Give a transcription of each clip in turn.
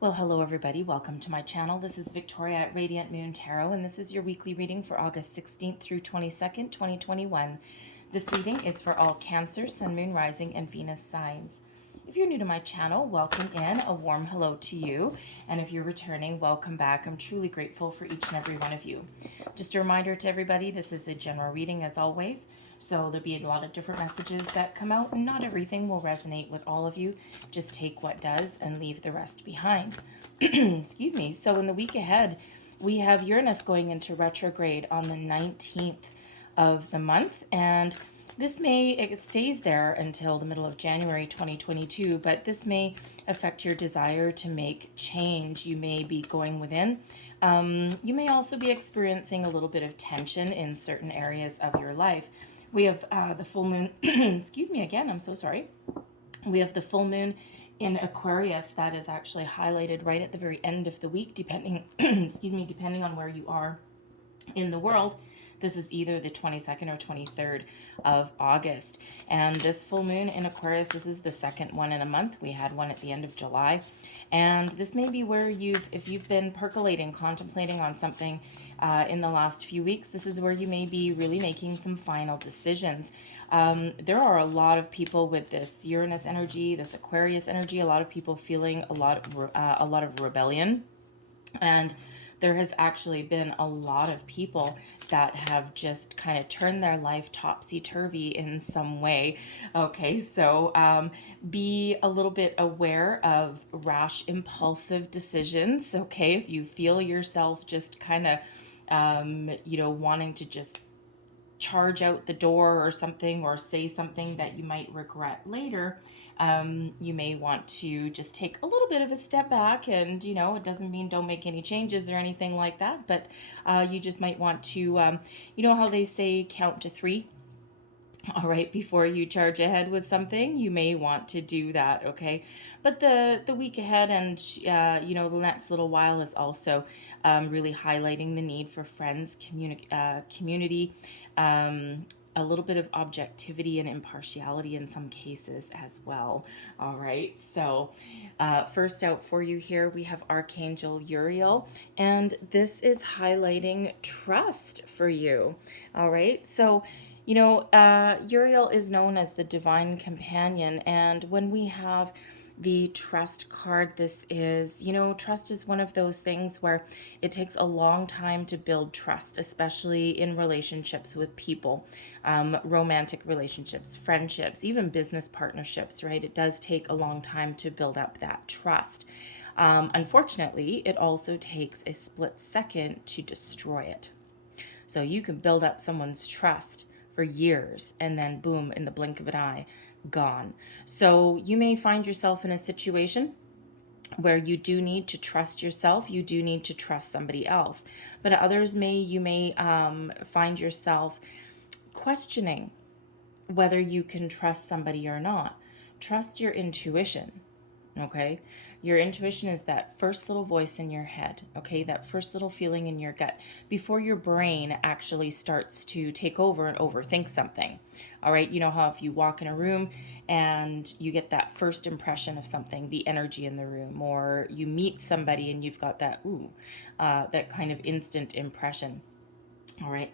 Well, hello everybody. Welcome to my channel. This is Victoria at Radiant Moon Tarot, and this is your weekly reading for August 16th through 22nd, 2021. This reading is for all Cancer, Sun, Moon, Rising, and Venus signs. If you're new to my channel, welcome in. A warm hello to you. And if you're returning, welcome back. I'm truly grateful for each and every one of you. Just a reminder to everybody, this is a general reading as always. So there'll be a lot of different messages that come out, and not everything will resonate with all of you. Just take what does and leave the rest behind. Excuse me. So in the week ahead, we have Uranus going into retrograde on the 19th of the month, and it stays there until the middle of January 2022, but this may affect your desire to make change. You may be going within. You may also be experiencing a little bit of tension in certain areas of your life. We have the full moon, excuse me again, I'm so sorry. We have the full moon in Aquarius that is actually highlighted right at the very end of the week, depending, depending on where you are in the world. This is either the 22nd or 23rd of August. And this full moon in Aquarius, this is the second one in a month. We had one at the end of July. And this may be where if you've been percolating, contemplating on something in the last few weeks, this is where you may be really making some final decisions. There are a lot of people with this Uranus energy, this Aquarius energy, a lot of people feeling a lot of rebellion. And there has actually been a lot of people that have just kind of turned their life topsy-turvy in some way. Okay, so be a little bit aware of rash, impulsive decisions. Okay, if you feel yourself just kind of, wanting to just charge out the door or something, or say something that you might regret later, you may want to just take a little bit of a step back, and it doesn't mean don't make any changes or anything like that, but you just might want to how they say count to 3, all right, before you charge ahead with something. You may want to do that. Okay, but the week ahead and the next little while is also really highlighting the need for friends, community, a little bit of objectivity and impartiality in some cases as well. All right, so first out for you here, we have Archangel Uriel, and this is highlighting trust for you. All right, so Uriel is known as the divine companion, and when we have the trust card, this is, trust is one of those things where it takes a long time to build trust, especially in relationships with people, romantic relationships, friendships, even business partnerships, right? It does take a long time to build up that trust. Unfortunately, it also takes a split second to destroy it. So you can build up someone's trust for years, and then boom, in the blink of an eye, gone. So you may find yourself in a situation where you do need to trust yourself, you do need to trust somebody else, but others you may find yourself questioning whether you can trust somebody or not. Trust your intuition. Okay, your intuition is that first little voice in your head, okay, that first little feeling in your gut before your brain actually starts to take over and overthink something. All right, you know how if you walk in a room and you get that first impression of something, the energy in the room, or you meet somebody and you've got that that kind of instant impression. All right,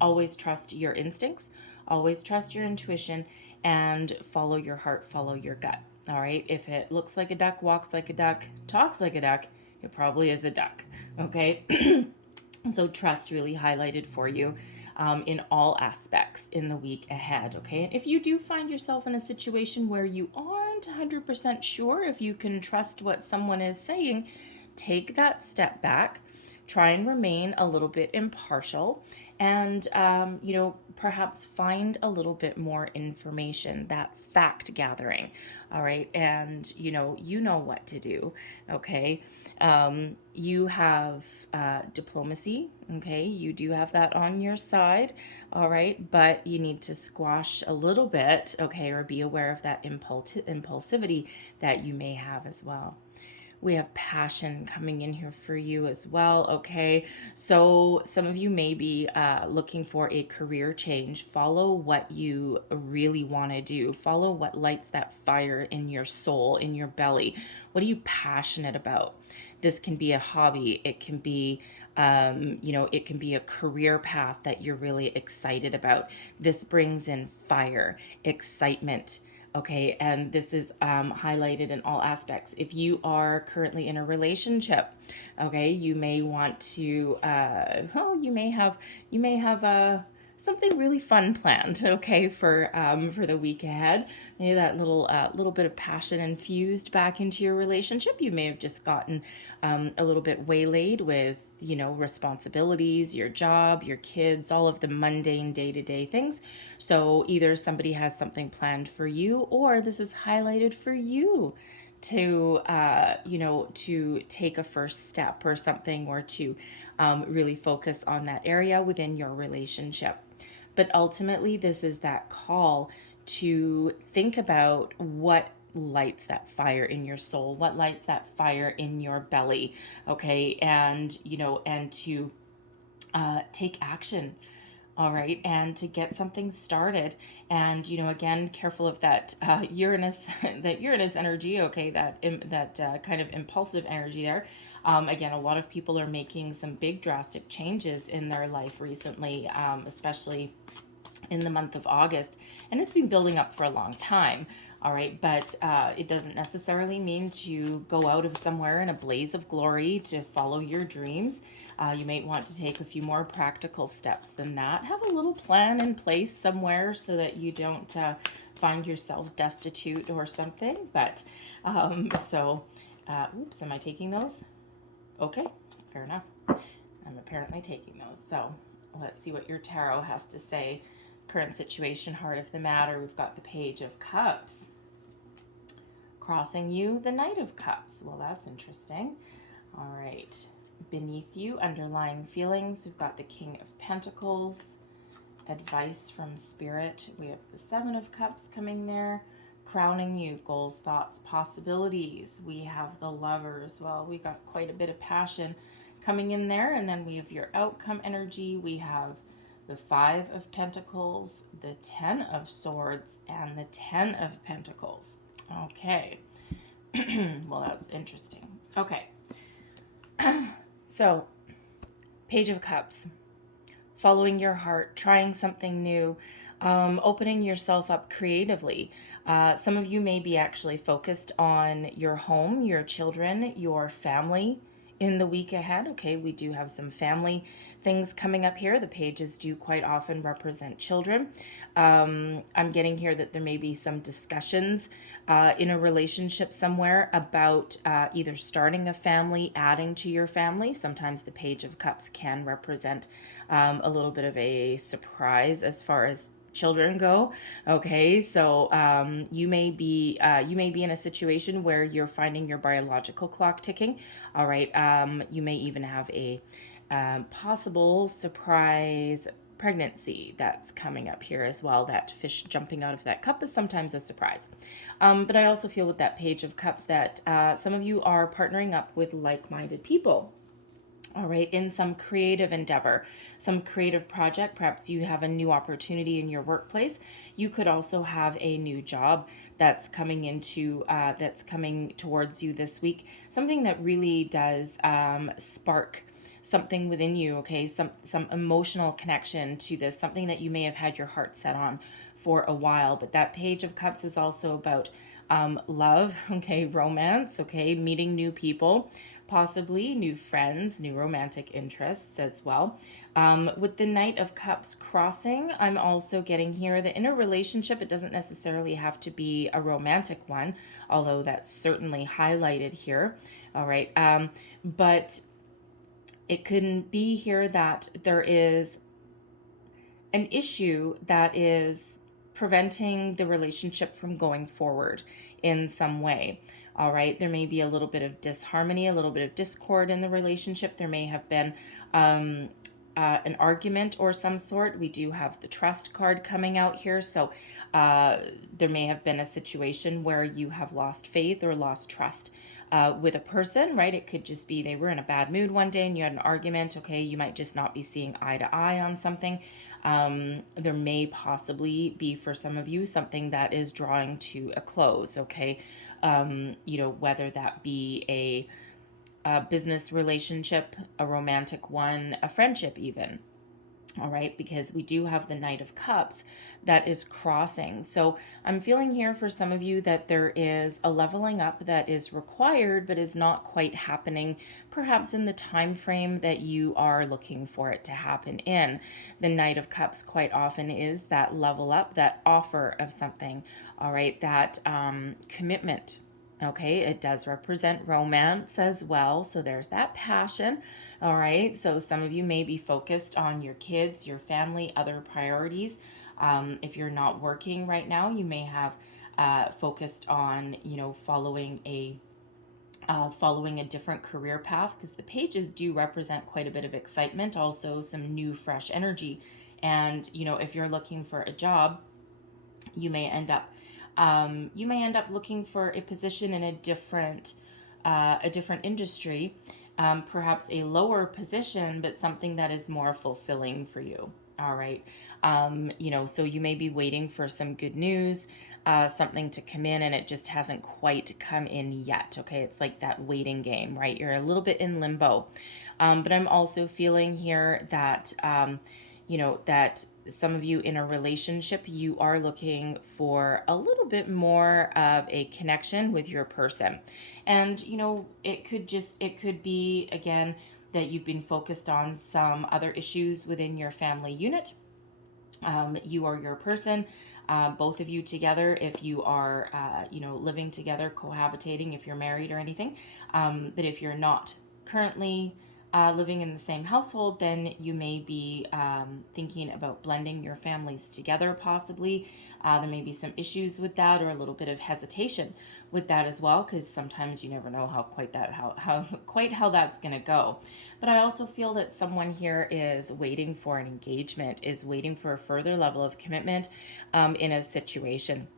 always trust your instincts, always trust your intuition, and follow your heart, follow your gut. All right, if it looks like a duck, walks like a duck, talks like a duck, it probably is a duck. Okay, so trust really highlighted for you in all aspects in the week ahead. Okay, and if you do find yourself in a situation where you aren't 100% sure if you can trust what someone is saying, take that step back. Try and remain a little bit impartial, and perhaps find a little bit more information, that fact gathering. All right, and you know what to do. Okay, you have diplomacy. Okay, you do have that on your side. All right, but you need to squash a little bit. Okay, or be aware of that impulsivity that you may have as well. We have passion coming in here for you as well, okay? So some of you may be looking for a career change. Follow what you really want to do. Follow what lights that fire in your soul, in your belly. What are you passionate about? This can be a hobby. It can be it can be a career path that you're really excited about. This brings in fire, excitement. Okay, and this is highlighted in all aspects. If you are currently in a relationship, okay, you may want to, you may have something really fun planned, okay, for the week ahead. Maybe that little bit of passion infused back into your relationship. You may have just gotten a little bit waylaid with responsibilities, your job, your kids, all of the mundane day-to-day things. So either somebody has something planned for you, or this is highlighted for you to to take a first step or something, or to really focus on that area within your relationship. But ultimately, this is that call to think about what lights that fire in your soul, what lights that fire in your belly, okay? And to take action, all right, and to get something started. And again, careful of that Uranus that Uranus energy, okay, that kind of impulsive energy there. Again, a lot of people are making some big drastic changes in their life recently, especially in the month of August, and it's been building up for a long time. All right, but it doesn't necessarily mean to go out of somewhere in a blaze of glory to follow your dreams. You may want to take a few more practical steps than that. Have a little plan in place somewhere so that you don't find yourself destitute or something. But oops, am I taking those? Okay, fair enough. I'm apparently taking those. So let's see what your tarot has to say. Current situation, heart of the matter. We've got the Page of Cups. Crossing you, the Knight of Cups. Well, that's interesting. All right. Beneath you, underlying feelings. We've got the King of Pentacles. Advice from Spirit. We have the Seven of Cups coming there. Crowning you, goals, thoughts, possibilities. We have the Lovers. Well, we got quite a bit of passion coming in there. And then we have your outcome energy. We have the Five of Pentacles, the Ten of Swords, and the Ten of Pentacles. Okay. Well, that's interesting. Okay. So, Page of Cups. Following your heart, trying something new, opening yourself up creatively. Some of you may be actually focused on your home, your children, your family in the week ahead. Okay, we do have some family things coming up here. The pages do quite often represent children. I'm getting here that there may be some discussions in a relationship somewhere about either starting a family, adding to your family. Sometimes the Page of Cups can represent a little bit of a surprise as far as children go. Okay, so you may be in a situation where you're finding your biological clock ticking. All right, you may even have a possible surprise pregnancy that's coming up here as well. That fish jumping out of that cup is sometimes a surprise. But I also feel with that Page of Cups that some of you are partnering up with like-minded people. All right, in some creative endeavor, some creative project. Perhaps you have a new opportunity in your workplace. You could also have a new job that's coming towards you this week. Something that really does spark something within you, okay? Some emotional connection to this, something that you may have had your heart set on for a while. But that Page of Cups is also about love, okay, romance, okay, meeting new people, possibly new friends, new romantic interests as well. With the Knight of Cups crossing, I'm also getting here that in a relationship, it doesn't necessarily have to be a romantic one, although that's certainly highlighted here. All right. But it can be here that there is an issue that is preventing the relationship from going forward in some way. All right, there may be a little bit of disharmony, a little bit of discord in the relationship. There may have been an argument or some sort. We do have the Trust card coming out here. So there may have been a situation where you have lost faith or lost trust with a person, right? It could just be they were in a bad mood one day and you had an argument. Okay, you might just not be seeing eye to eye on something. There may possibly be, for some of you, something that is drawing to a close. Okay, whether that be a business relationship, a romantic one, a friendship even. All right, because we do have the Knight of Cups that is crossing. So I'm feeling here for some of you that there is a leveling up that is required, but is not quite happening, perhaps in the time frame that you are looking for it to happen in. The Knight of Cups quite often is that level up, that offer of something, all right, that commitment. Okay, it does represent romance as well. So there's that passion. All right, so some of you may be focused on your kids, your family, other priorities. If you're not working right now, you may have focused on, following a different career path, because the pages do represent quite a bit of excitement, also some new, fresh energy. And, if you're looking for a job, you may end up looking for a position in a different industry, perhaps a lower position, but something that is more fulfilling for you. All right. So you may be waiting for some good news, something to come in, and it just hasn't quite come in yet. Okay. It's like that waiting game, right? You're a little bit in limbo. But I'm also feeling here that, that some of you in a relationship, you are looking for a little bit more of a connection with your person. And, it could be, again, that you've been focused on some other issues within your family unit. You or your person, both of you together, if you are, living together, cohabitating, if you're married or anything. But if you're not currently living in the same household, then you may be thinking about blending your families together, possibly. There may be some issues with that, or a little bit of hesitation with that as well, because sometimes you never know how that's going to go. But I also feel that someone here is waiting for an engagement, is waiting for a further level of commitment in a situation.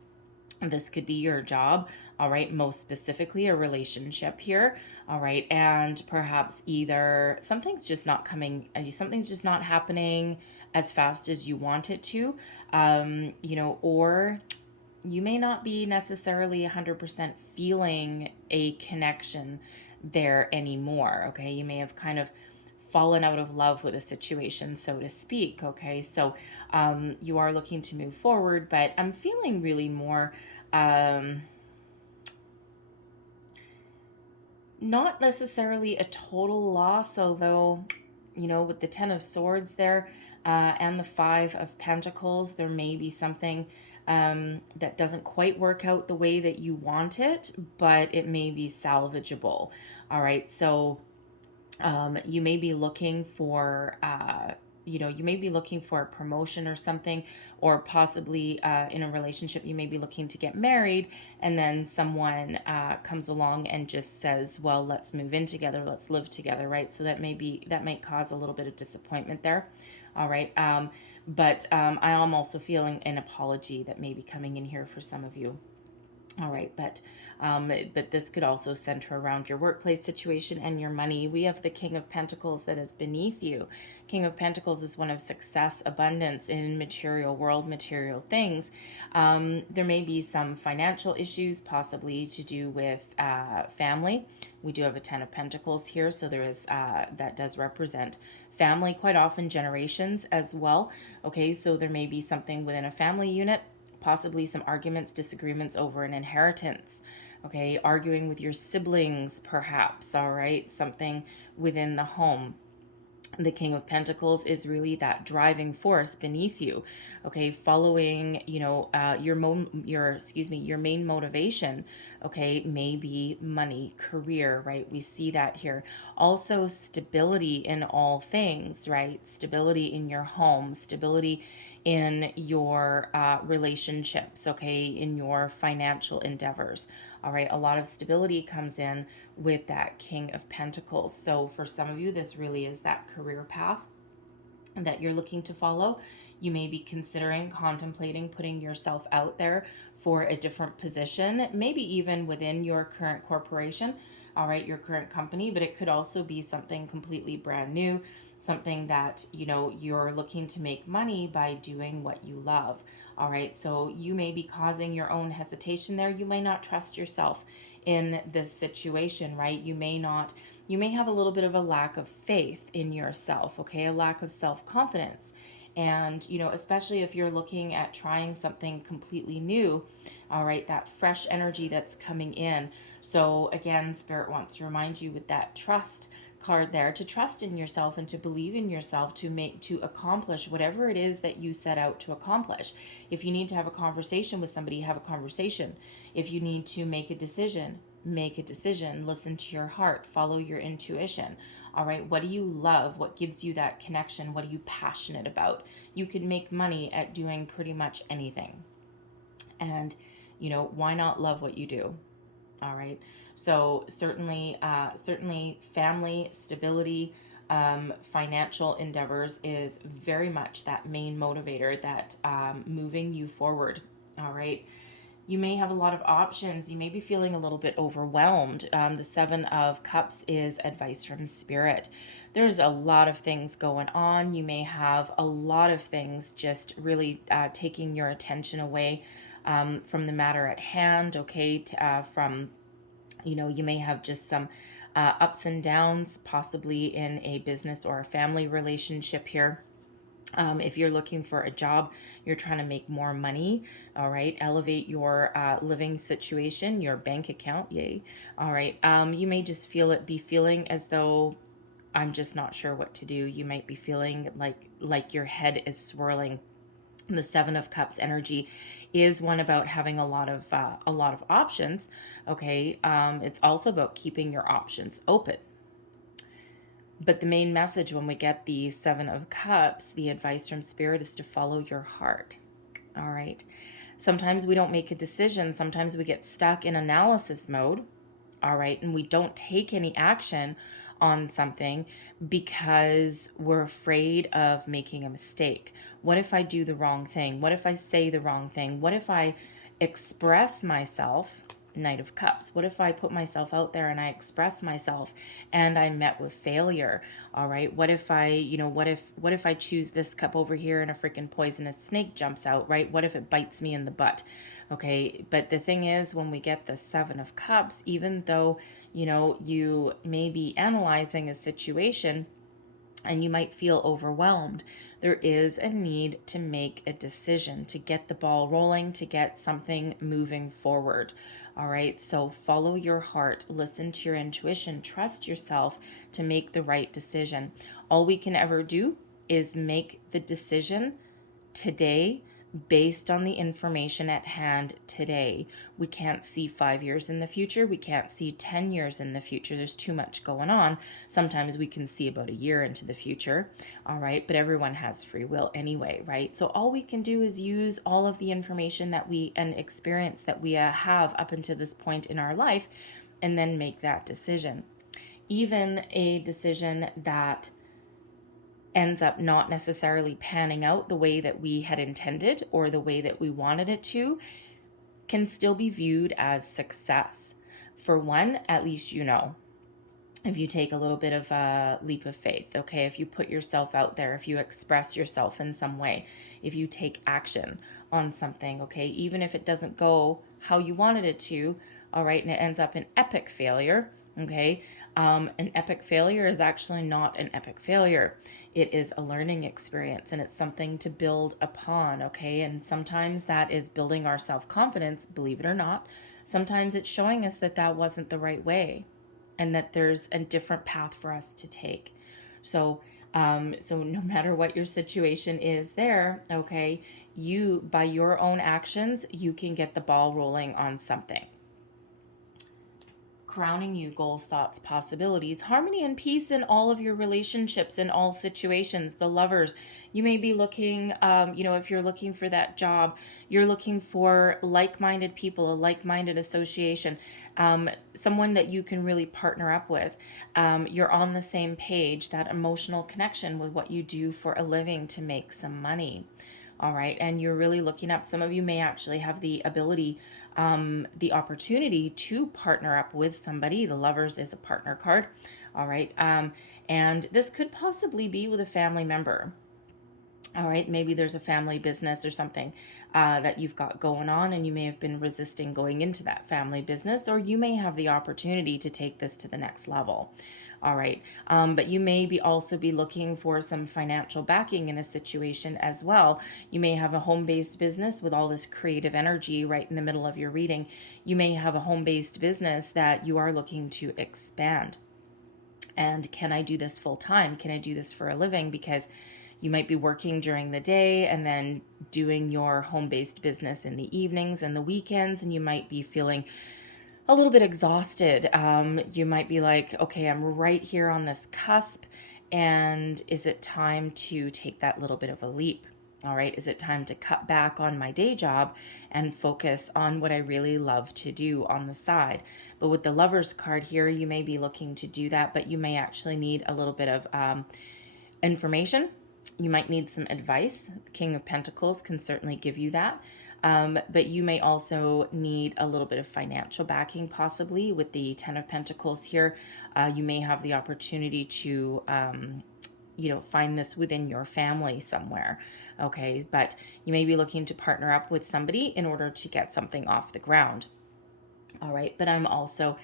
This could be your job, all right, most specifically a relationship here, all right, and perhaps either something's just not happening as fast as you want it to, or you may not be necessarily 100% feeling a connection there anymore, okay? You may have kind of fallen out of love with a situation, so to speak, okay? So you are looking to move forward, but I'm feeling really more, not necessarily a total loss, although, with the Ten of Swords there and the Five of Pentacles, there may be something that doesn't quite work out the way that you want it, but it may be salvageable. All right, so you may be looking for a promotion or something, or possibly in a relationship, you may be looking to get married, and then someone comes along and just says, well, let's move in together, let's live together, right? So that might cause a little bit of disappointment there. All right. But I am also feeling an apology that may be coming in here for some of you. All right, but this could also center around your workplace situation and your money. We have the King of Pentacles that is beneath you. King of Pentacles is one of success, abundance in material world, material things. There may be some financial issues, possibly to do with family. We do have a Ten of Pentacles here, so there is that does represent family, quite often generations as well. Okay, so there may be something within a family unit, possibly some arguments, disagreements over an inheritance. Okay, arguing with your siblings, perhaps. All right, something within the home. The King of Pentacles is really that driving force beneath you. Okay, following, your main motivation. Okay, maybe money, career, right? We see that here. Also, stability in all things, right? Stability in your home, stability in your relationships, okay, in your financial endeavors. All right, a lot of stability comes in with that King of Pentacles. So for some of you, this really is that career path that you're looking to follow. You may be contemplating putting yourself out there for a different position, maybe even within your current corporation. all right, your current company, but it could also be something completely brand new, something that, you know, you're looking to make money by doing what you love. All right, so you may be causing your own hesitation there. You may not trust yourself in this situation, right? You may have a little bit of a lack of faith in yourself, okay? A lack of self-confidence. And, you know, especially if you're looking at trying something completely new, all right, that fresh energy that's coming in. So again, Spirit wants to remind you with that trust card there, to trust in yourself and to believe in yourself to accomplish whatever it is that you set out to accomplish. If you need to have a conversation with somebody, have a conversation. If you need to make a decision, make a decision. Listen to your heart, follow your intuition. All right, what do you love? What gives you that connection? What are you passionate about? You can make money at doing pretty much anything. And, you know, why not love what you do? All right. So certainly family stability, financial endeavors is very much that main motivator that moving you forward. All right. You may have a lot of options. You may be feeling a little bit overwhelmed. The Seven of Cups is advice from Spirit. There's a lot of things going on. You may have a lot of things just really taking your attention away from the matter at hand, okay, from, you know, you may have just some ups and downs, possibly in a business or a family relationship here. If you're looking for a job, you're trying to make more money, all right, elevate your living situation, your bank account, yay, all right. You may just be feeling as though I'm just not sure what to do. You might be feeling like your head is swirling. The Seven of Cups energy is one about having a lot of options. Okay, it's also about keeping your options open. But the main message when we get the Seven of Cups, the advice from Spirit is to follow your heart. All right. Sometimes we don't make a decision. Sometimes we get stuck in analysis mode. All right, and we don't take any action on something because we're afraid of making a mistake. What if I do the wrong thing? What if I say the wrong thing? What if I express myself? Knight of Cups. What if I put myself out there and I express myself and I'm met with failure? All right. What if I choose this cup over here and a freaking poisonous snake jumps out, right? What if it bites me in the butt? Okay. But the thing is, when we get the Seven of Cups, even though, you know, you may be analyzing a situation and you might feel overwhelmed, there is a need to make a decision, to get the ball rolling, to get something moving forward. All right, so follow your heart, listen to your intuition, trust yourself to make the right decision. All we can ever do is make the decision today based on the information at hand today. We can't see 5 years in the future. We can't see 10 years in the future. There's too much going on. Sometimes we can see about a year into the future. All right. But everyone has free will anyway, right? So all we can do is use all of the information and experience that we have up until this point in our life and then make that decision. Even a decision that ends up not necessarily panning out the way that we had intended or the way that we wanted it to, can still be viewed as success. For one, at least you know. If you take a little bit of a leap of faith, okay, if you put yourself out there, if you express yourself in some way, if you take action on something, okay, even if it doesn't go how you wanted it to, all right, and it ends up in epic failure, okay, an epic failure is actually not an epic failure. It is a learning experience and it's something to build upon, okay? And sometimes that is building our self-confidence, believe it or not. Sometimes it's showing us that that wasn't the right way and that there's a different path for us to take. So no matter what your situation is there, okay, you, by your own actions, you can get the ball rolling on something. Crowning you, goals, thoughts, possibilities, harmony and peace in all of your relationships, in all situations. The Lovers, you may be looking, if you're looking for that job, you're looking for like-minded people, a like-minded association, someone that you can really partner up with. You're on the same page, that emotional connection with what you do for a living to make some money. All right. And you're really looking up. Some of you may actually have the ability the opportunity to partner up with somebody. The Lovers is a partner card. All right. And this could possibly be with a family member. All right, maybe there's a family business or something that you've got going on, and you may have been resisting going into that family business, or you may have the opportunity to take this to the next level. All right, but you may also be looking for some financial backing in a situation as well. You may have a home-based business with all this creative energy right in the middle of your reading. You may have a home-based business that you are looking to expand. And can I do this full time? Can I do this for a living? Because you might be working during the day and then doing your home-based business in the evenings and the weekends, and you might be feeling a little bit exhausted. You might be like, okay, I'm right here on this cusp, and is it time to take that little bit of a leap? All right, is it time to cut back on my day job and focus on what I really love to do on the side? But with the Lovers card here, you may be looking to do that, but you may actually need a little bit of information. You might need some advice. The King of Pentacles can certainly give you that. But you may also need a little bit of financial backing, possibly with the Ten of Pentacles here. You may have the opportunity to, find this within your family somewhere. Okay, but you may be looking to partner up with somebody in order to get something off the ground. All right, but I'm also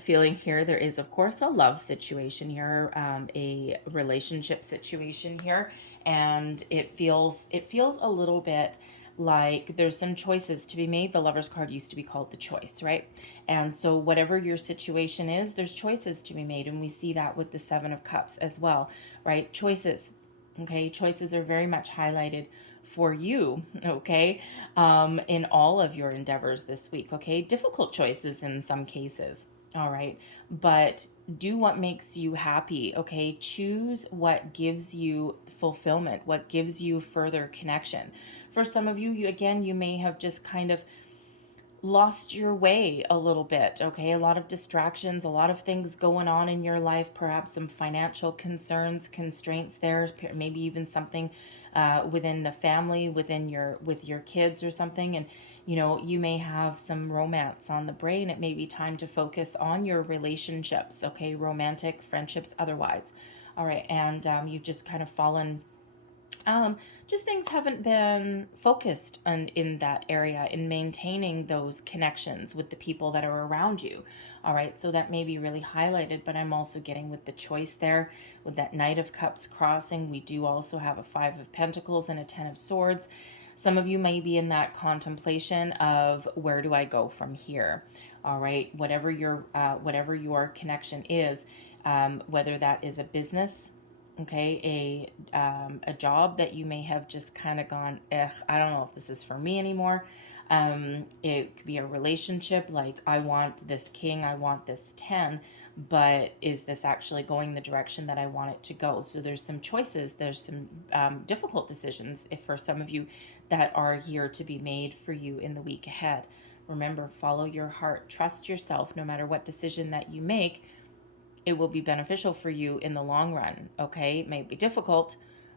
feeling here there is, of course, a love situation here, a relationship situation here, and it feels a little bit like there's some choices to be made. The Lovers card used to be called the Choice, right? And so whatever your situation is, there's choices to be made, and we see that with the Seven of Cups as well, right? Choices. Okay, choices are very much highlighted for you, okay, in all of your endeavors this week, okay? Difficult choices in some cases, all right? But do what makes you happy, okay? Choose what gives you fulfillment, what gives you further connection. For some of you, you may have just kind of lost your way a little bit, okay? A lot of distractions, a lot of things going on in your life, perhaps some financial concerns, constraints there, maybe even something within the family, with your kids or something, and you may have some romance on the brain. It may be time to focus on your relationships, okay? Romantic, friendships, otherwise. All right, and you've just kind of fallen just things haven't been focused in that area, in maintaining those connections with the people that are around you. All right, so that may be really highlighted, but I'm also getting with the Choice there, with that Knight of Cups crossing. We do also have a Five of Pentacles and a Ten of Swords. Some of you may be in that contemplation of, where do I go from here? All right, whatever your connection is, whether that is a business, okay, a job that you may have just kind of gone, I don't know if this is for me anymore. It could be a relationship, like, I want this King, I want this 10, but is this actually going the direction that I want it to go? So there's some choices, there's some difficult decisions, if for some of you, that are here to be made for you in the week ahead. Remember, follow your heart, trust yourself. No matter what decision that you make, it will be beneficial for you in the long run, okay? It may be difficult,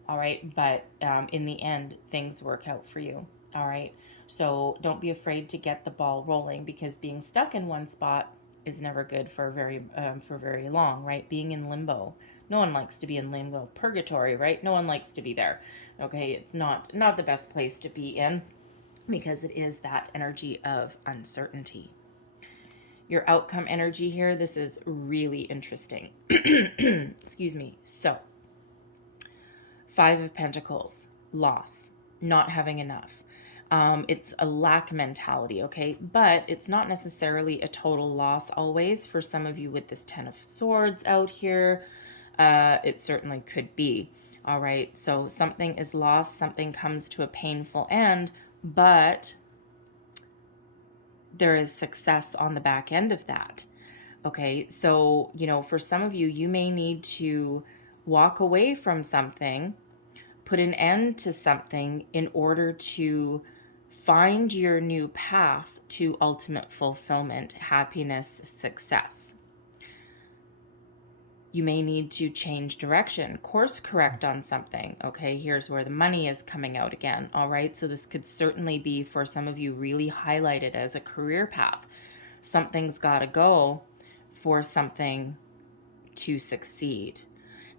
all right, but in the end, things work out for you, all right? So don't be afraid to get the ball rolling, because being stuck in one spot is never good for very long, right? Being in limbo. No one likes to be in limbo. Purgatory, right? No one likes to be there, okay? It's not the best place to be in, because it is that energy of uncertainty. Your outcome energy here, this is really interesting. Excuse me. So, Five of Pentacles, loss, not having enough. It's a lack mentality, okay? But it's not necessarily a total loss always. For some of you with this Ten of Swords out here, it certainly could be. All right, so something is lost, something comes to a painful end, but there is success on the back end of that. Okay, so, for some of you, you may need to walk away from something, put an end to something in order to find your new path to ultimate fulfillment, happiness, success. You may need to change direction, course correct on something. Okay, here's where the money is coming out again. All right, so this could certainly be for some of you really highlighted as a career path. Something's got to go for something to succeed.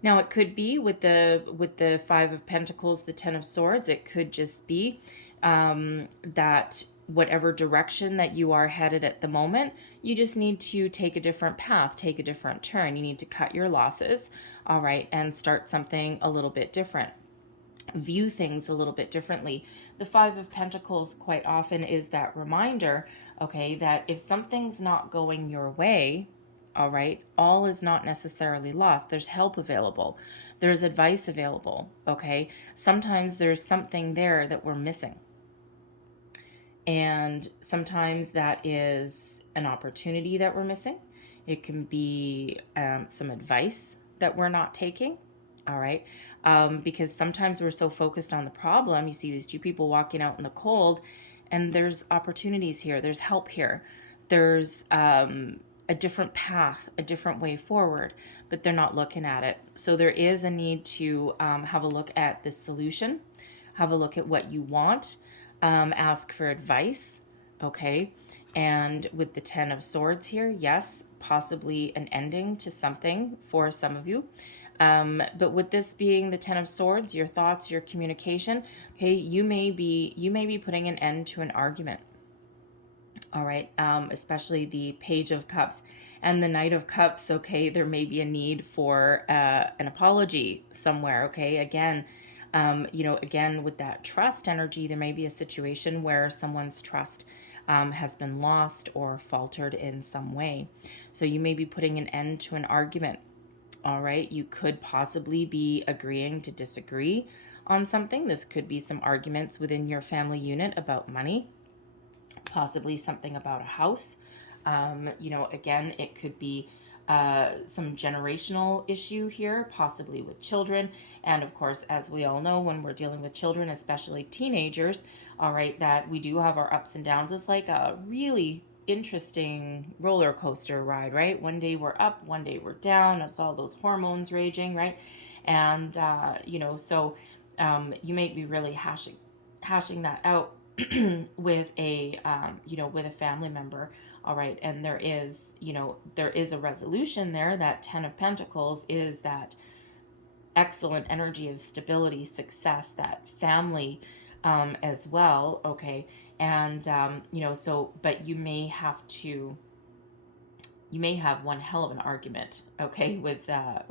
Now it could be with the Five of Pentacles, the Ten of Swords, it could just be that whatever direction that you are headed at the moment, you just need to take a different path, take a different turn. You need to cut your losses, all right, and start something a little bit different. View things a little bit differently. The Five of Pentacles quite often is that reminder, okay, that if something's not going your way, all right, all is not necessarily lost. There's help available. There's advice available, okay? Sometimes there's something there that we're missing. And sometimes that is an opportunity that we're missing. It can be some advice that we're not taking, all right? Because sometimes we're so focused on the problem. You see these two people walking out in the cold, and there's opportunities here. There's help here. There's a different path, a different way forward, but they're not looking at it. So there is a need to have a look at the solution, have a look at what you want, ask for advice, okay? And with the Ten of Swords here, yes, possibly an ending to something for some of you. But with this being the Ten of Swords, your thoughts, your communication, okay, you may be putting an end to an argument. All right, especially the Page of Cups and the Knight of Cups, okay, there may be a need for an apology somewhere, okay? Again, again, with that trust energy, there may be a situation where someone's trust has been lost or faltered in some way. So you may be putting an end to an argument, all right? You could possibly be agreeing to disagree on something. This could be some arguments within your family unit about money, possibly something about a house. Again, it could be some generational issue here, possibly with children. And of course, as we all know, when we're dealing with children, especially teenagers, all right, that we do have our ups and downs. It's like a really interesting roller coaster ride, right? One day we're up, one day we're down. It's all those hormones raging, right? And, so you may be really hashing that out with a family member, all right, and there is a resolution there. That Ten of Pentacles is that excellent energy of stability, success, that family as well, okay, and but you may have one hell of an argument, okay, with that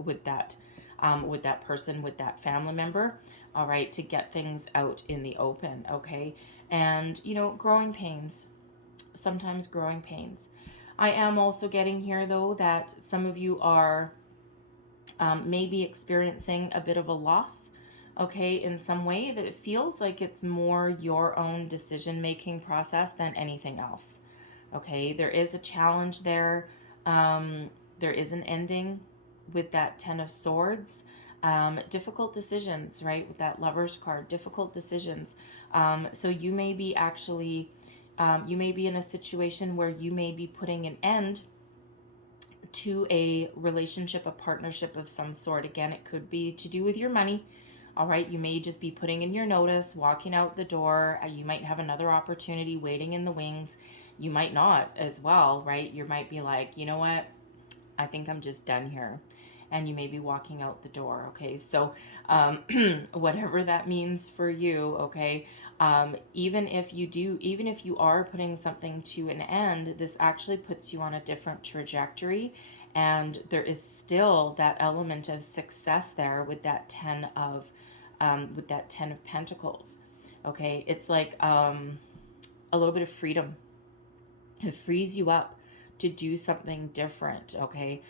person, with that family member, all right, to get things out in the open, okay. And, growing pains, sometimes growing pains. I am also getting here, though, that some of you are maybe experiencing a bit of a loss, okay, in some way, that it feels like it's more your own decision-making process than anything else, okay. There is a challenge there. There is an ending with that Ten of Swords. Difficult decisions, right? With that Lover's card, difficult decisions. So you may be you may be in a situation where you may be putting an end to a relationship, a partnership of some sort. Again, it could be to do with your money. All right. You may just be putting in your notice, walking out the door. You might have another opportunity waiting in the wings. You might not as well, right? You might be like, you know what? I think I'm just done here. And you may be walking out the door, okay? So whatever that means for you, okay? Even if you are putting something to an end, this actually puts you on a different trajectory. And there is still that element of success there with that Ten of Pentacles, okay? It's like a little bit of freedom. It frees you up to do something different, okay?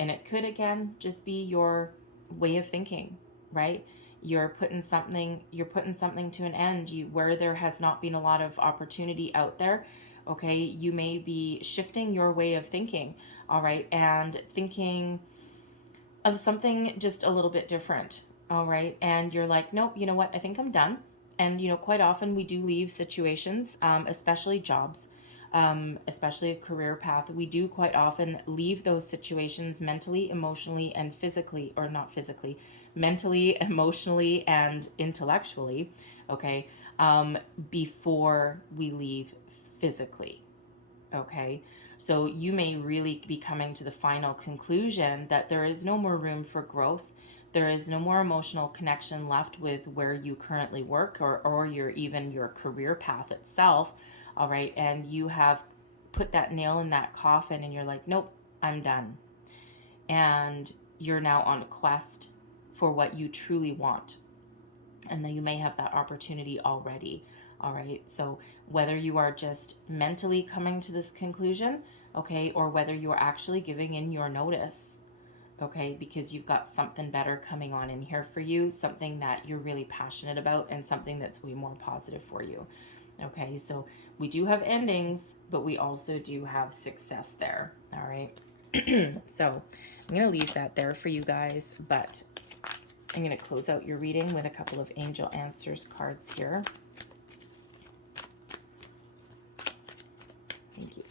And it could, again, just be your way of thinking, right? You're putting something to an end, where there has not been a lot of opportunity out there, okay? You may be shifting your way of thinking, all right? And thinking of something just a little bit different, all right? And you're like, nope, you know what? I think I'm done. And, quite often we do leave situations, especially jobs, especially a career path, we do quite often leave those situations mentally, emotionally, and physically, or not physically, mentally, emotionally, and intellectually, okay, before we leave physically, okay? So you may really be coming to the final conclusion that there is no more room for growth. There is no more emotional connection left with where you currently work, or your career path itself. All right. And you have put that nail in that coffin and you're like, nope, I'm done. And you're now on a quest for what you truly want. And then you may have that opportunity already. All right. So whether you are just mentally coming to this conclusion, okay, or whether you are actually giving in your notice, okay, because you've got something better coming on in here for you, something that you're really passionate about, and something that's way more positive for you. Okay, so we do have endings, but we also do have success there. All right. So I'm going to leave that there for you guys, but I'm going to close out your reading with a couple of angel answers cards here. Thank you.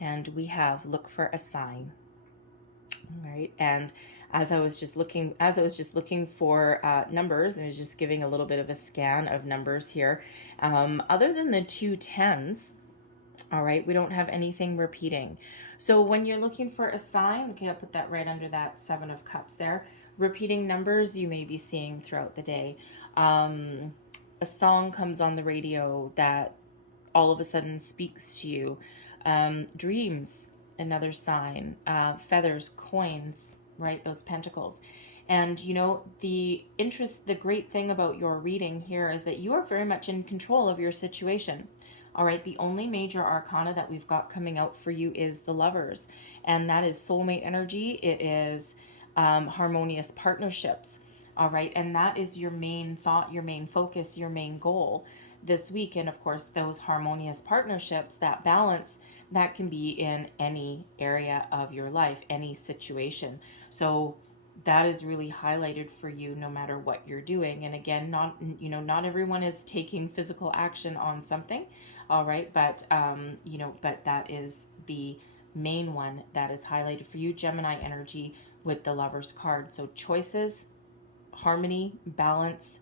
And we have look for a sign. All right. And as I was just looking for numbers, and was just giving a little bit of a scan of numbers here, other than the 2 10s, all right, we don't have anything repeating. So when you're looking for a sign, okay, I'll put that right under that 7 of Cups there. Repeating numbers you may be seeing throughout the day. A song comes on the radio that all of a sudden speaks to you. Dreams, another sign. Feathers, coins, right? Those pentacles. And the great thing about your reading here is that you are very much in control of your situation. All right, the only major arcana that we've got coming out for you is the Lovers, and that is soulmate energy. It is harmonious partnerships. All right, and that is your main thought, your main focus, your main goal this week. And of course, those harmonious partnerships, that balance, that can be in any area of your life, any situation. So that is really highlighted for you no matter what you're doing. And again, not everyone is taking physical action on something. All right, but but that is the main one that is highlighted for you, Gemini energy, with the Lovers card. So choices, harmony, balance,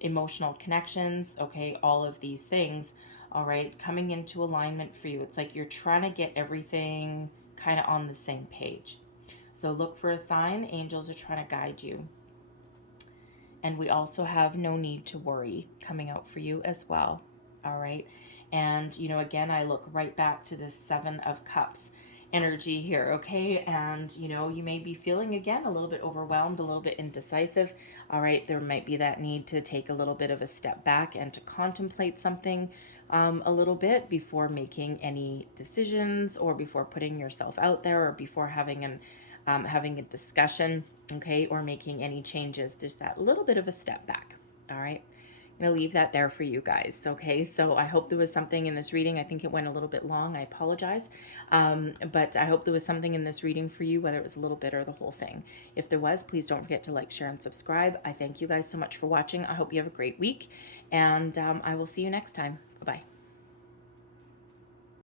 emotional connections, okay, all of these things, all right, coming into alignment for you. It's like you're trying to get everything kind of on the same page. So look for a sign. Angels are trying to guide you. And we also have no need to worry coming out for you as well. All right. And, again, I look right back to this 7 of Cups energy here. Okay. And, you may be feeling, again, a little bit overwhelmed, a little bit indecisive. All right. There might be that need to take a little bit of a step back and to contemplate something a little bit before making any decisions, or before putting yourself out there, or before having a discussion, okay, or making any changes. Just that little bit of a step back. All right. I'm going to leave that there for you guys. Okay. So I hope there was something in this reading. I think it went a little bit long. I apologize. But I hope there was something in this reading for you, whether it was a little bit or the whole thing. If there was, please don't forget to like, share, and subscribe. I thank you guys so much for watching. I hope you have a great week, and I will see you next time. Bye-bye.